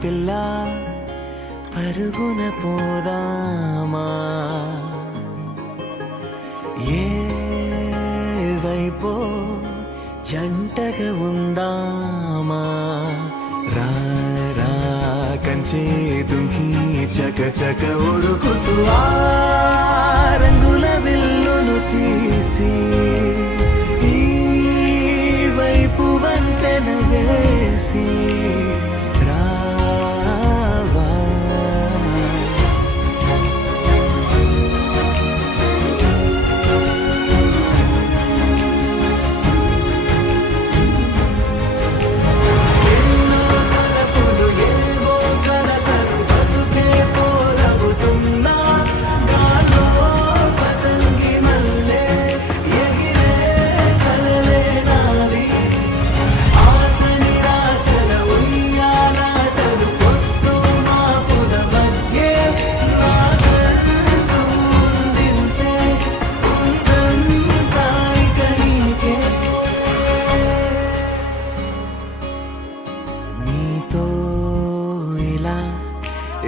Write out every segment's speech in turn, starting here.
పిల్ల పరుగున పోదామా, ఏ వైపో జంటగా ఉందామా, రా రా కంచే దుంకి చక చక ఉరుకుతూ ఆ రంగుల విల్లును తీసి ఈ వైపు వంతెన వేసి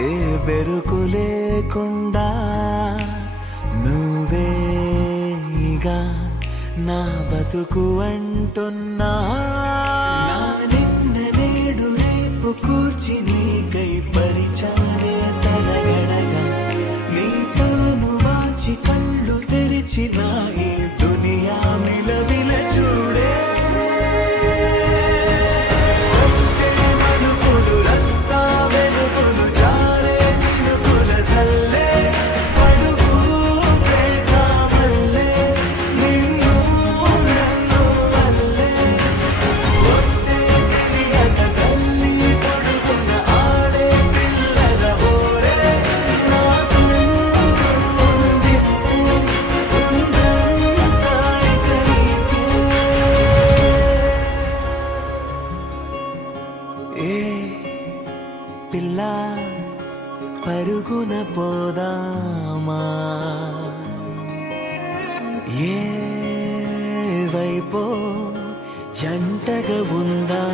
ఏ బెరుకు లేకుండా నువ్వేగా నా బతుకు అంటున్నా, నిన్న నేడు రేపు కూర్చి నీకై పరిచానే తలగడగా, నీ తలను వాచి కళ్ళు తెరిచిన ఈ దునియా మిలవిల చూడే. పిల్ల పరుగున పోదామా, ఏ వైపో జంటగా ఉందా.